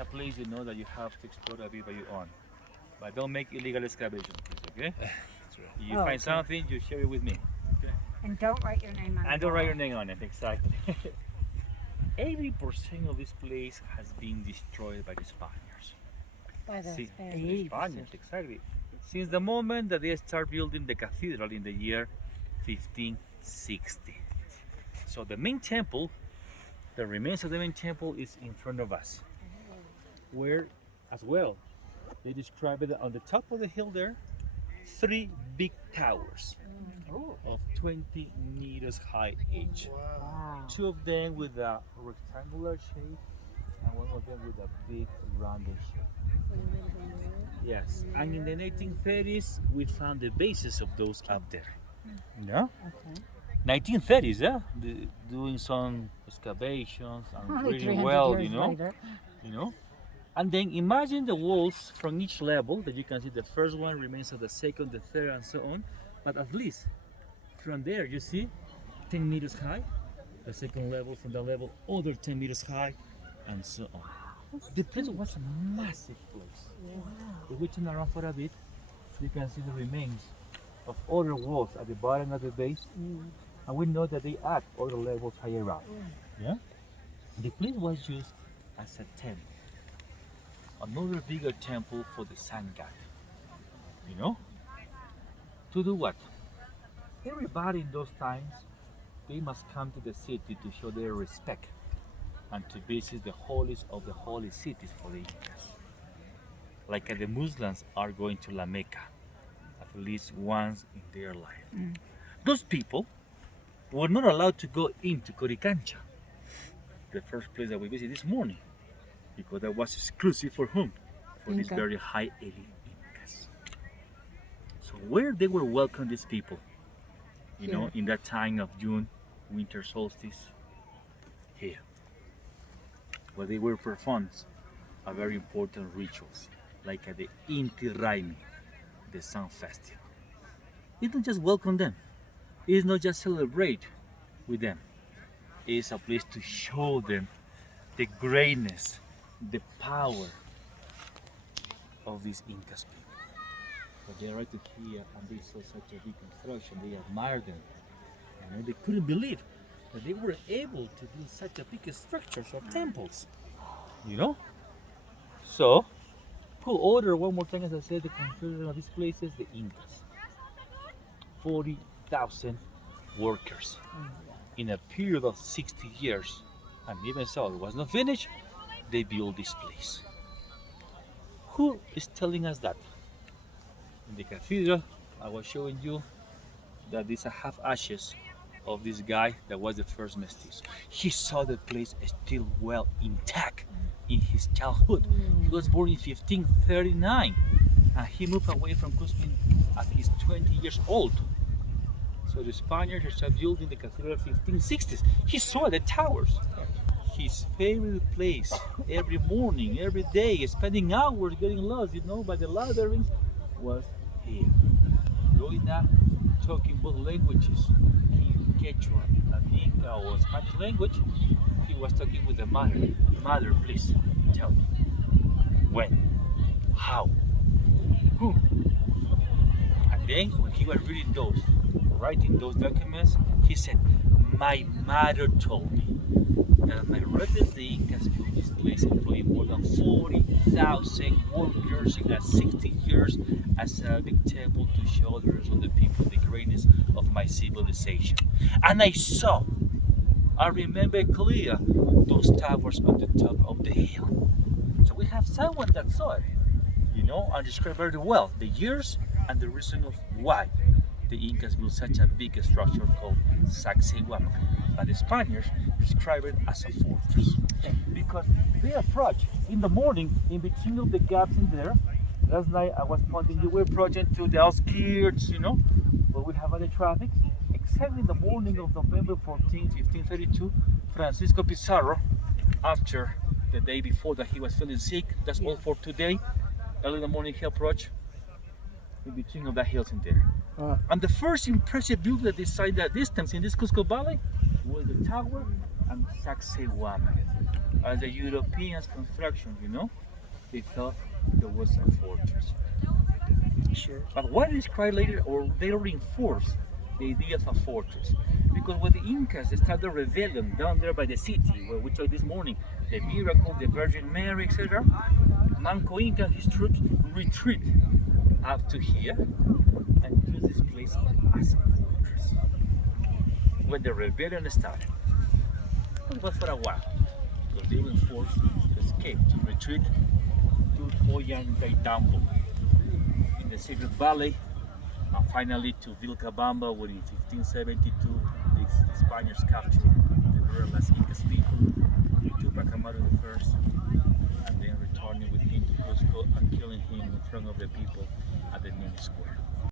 a place you know that you have to explore a bit by your own. But don't make illegal excavation, please, okay? That's right. If you find something, you share it with me. And don't write your name on it. And don't write your name on it, exactly. 80% of this place has been destroyed by the Spaniards. By the See, Spanish. Spaniards, exactly. Since the moment that they start building the cathedral in the year 1560. So the main temple, the remains of the main temple is in front of us. Where, as well, they describe it on the top of the hill there, 3 big towers of 20 meters high each. Wow. 2 of them with a rectangular shape and 1 of them with a big rounded shape. Yes, and in the 1930s we found the bases of those up there. Yeah? Okay. 1930s, yeah? Doing some excavations and Only really 300 well, years you know? later. You know? And then imagine the walls from each level that you can see the first one remains of the second, the third, and so on. But at least from there, you see 10 meters high, the second level, from that level, other 10 meters high, and so on. The place was a massive place. If we turn around for a bit, you can see the remains of other walls at the bottom of the base, and we know that they add other levels higher up. Yeah? The place was used as a temple. Another bigger temple for the sun god. You know? To do what? Everybody in those times, they must come to the city to show their respect and to visit the holiest of the holy cities for the Incas. Like the Muslims are going to La Mecca at least once in their life. Those people were not allowed to go into Coricancha, the first place that we visited this morning, because that was exclusive for whom? For these Inca. very high elite Incas. So where they were welcome these people, you know, in that time of June, winter solstice, here, where they were performed a very important rituals, like at the Inti Raymi, the Sun Festival. It's not just welcome them, it's not just celebrate with them, it's a place to show them the greatness, the power of these Incas people. But they arrived here and they saw such a big construction, they admired them. And they couldn't believe that they were able to build such a big structures or temples. You know? So, who ordered one more time, as I said, the construction of these places? The Incas. 40,000 workers in a period of 60 years. And even so, it was not finished, they built this place. Who is telling us that? In the cathedral, I was showing you that these are half ashes of this guy that was the first mestizo. He saw the place still well intact in his childhood. He was born in 1539 and he moved away from Cusco at his 20 years old. So the Spaniards started building the cathedral in 1560s. He saw the towers. His favorite place every morning, every day, spending hours getting lost, you know, by the labyrinth, was here. Growing up, talking both languages, Quechua and Inca or Spanish language, he was talking with the mother. Mother, please, tell me. When? How? Who? And then when he was reading those, writing those documents, he said, my mother told me that my relatives, the Incas, built this place, employing more than 40,000 workers in the 60 years as a big temple to show others of the people the greatness of my civilization. And I remember clear those towers on the top of the hill. So we have someone that saw it, you know, and described very well the years and the reason of why the Incas built such a big structure called Sacsayhuaman. But the Spaniards describe it as a fortress because they approach in the morning in between of the gaps in there. Last night I was pointing, you were approaching to the outskirts, you know, where we have other traffic. Exactly in the morning of November 14, 1532, Francisco Pizarro, after the day before that he was feeling sick, that's all for today, early in the morning he approached in between of the hills in there. And the first impressive building that they signed that distance in this Cusco Valley was the tower and Sacsayhuaman. as the Europeans' construction, they thought there was a fortress. Sure. But why describe later, or they reinforce the idea of a fortress? Because when the Incas started the rebellion down there by the city, where we talked this morning, the miracle, the Virgin Mary, etc., Manco Inca and his troops retreat up to here and use this place as a fortress. When the rebellion started, it was for a while, because they were forced to escape, to retreat to Ollantaytambo in the Sacred Valley, and finally to Vilcabamba, where in 1572 the Spaniards captured the very last Incas people, Tupac Amaru I, and then returning with him to Cusco and killing him in front of the people at the main square.